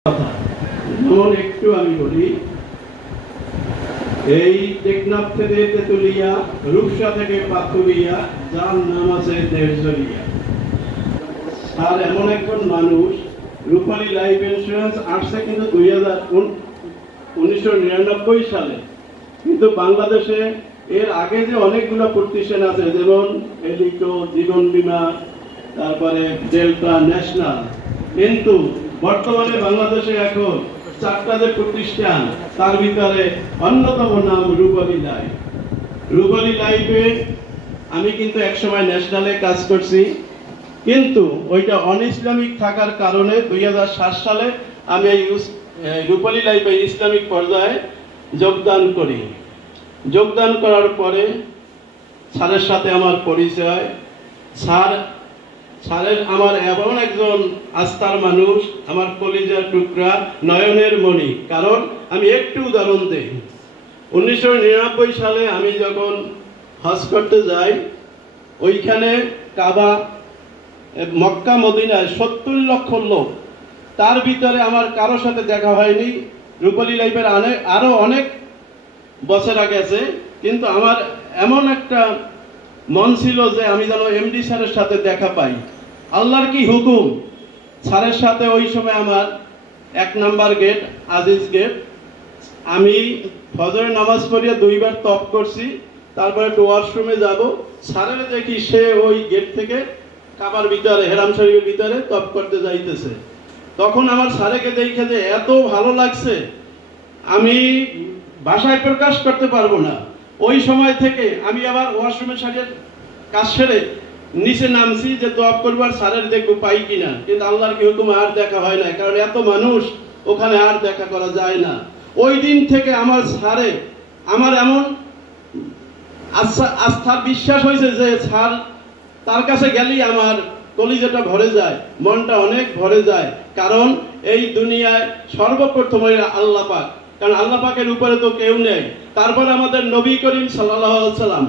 যেমন একটু আমি বলি, এই টেকনাফ থেকে তেতুলিয়া, রূপসা থেকে পাথুরিয়া, যার নাম আছে দেড়জরিয়া। আর এমন একজন মানুষ, রূপালী লাইফ ইন্স্যুরেন্স আসছে কিন্তু 1999 সালে, কিন্তু বাংলাদেশে এর আগে যে অনেকগুলো প্রতিষ্ঠান আছে, যেমন এলিকো, জীবন বীমা, তারপরে ডেল্টা, ন্যাশনাল, কিন্তু বর্তমানে বাংলাদেশে এখন 4টা যে প্রতিষ্ঠান, তার ভিতরে অন্যতম নাম রূপালী লাইফ। রূপালী লাইফে আমি কিন্তু একসময় ন্যাশনালে কাজ করছি, কিন্তু ওইটা অন ইসলামিক থাকার কারণে 2007 সালে আমি এই রূপালী লাইফে ইসলামিক পর্যায়ে যোগদান করি। যোগদান করার পরে স্যারের সাথে আমার পরিচয়। স্যারের আমার এমন একজন আস্থার মানুষ, আমার কলিজার টুকরা, নয়নের মণি। কারণ আমি একটু উদাহরণ দিই, 1999 সালে আমি যখন হজ করতে যাই, ওইখানে কাবা, মক্কা মদিনায় 70 লক্ষ লোক, তার ভিতরে আমার কারো সাথে দেখা হয়নি। রূপালী লাইফের আরো অনেক বছর আগে আছে, কিন্তু আমার এমন একটা মন ছিল যে আমি যেন এমডি স্যারের সাথে দেখা পাই। আল্লাহর কি হুকুম, স্যারের সাথে ওই সময় আমার 1 নাম্বার গেট, আজিজ গেট। আমি ফজরের নামাজ পড়িয়ে 2বার তপ করছি, তারপরে একটু ওয়াশরুমে যাব, স্যারের দেখি সে ওই গেট থেকে কাবার ভিতরে, হেরাম শরীফের ভিতরে তপ করতে যাইতেছে। তখন আমার স্যারকে দেখে যে এত ভালো লাগছে, আমি ভাষায় প্রকাশ করতে পারবো না। ওই সময় থেকে আমি আবার ওয়াশরুমের সাথে কাজ সেরে নিচে নামছি যে তওয়াব করবার স্যারের দেখবো পাই কিনা, কিন্তু আল্লাহর কি হুকুম আর দেখা হয় না, কারণ এত মানুষ ওখানে আর দেখা করা যায় না। ওই দিন থেকে আমার স্যারে আমার এমন আস্থা বিশ্বাস হয়েছে যে স্যার, তার কাছে গেলেই আমার কলিজাটা ভরে যায়, মনটা অনেক ভরে যায়। কারণ এই দুনিয়ায় সর্বপ্রথম আল্লাহ পাক, কারণ আল্লাহ পাকের উপরে তো কেউ নেই। তারপর আমাদের নবী করিম সাল্লাল্লাহু আলাইহি ওয়াসাল্লাম,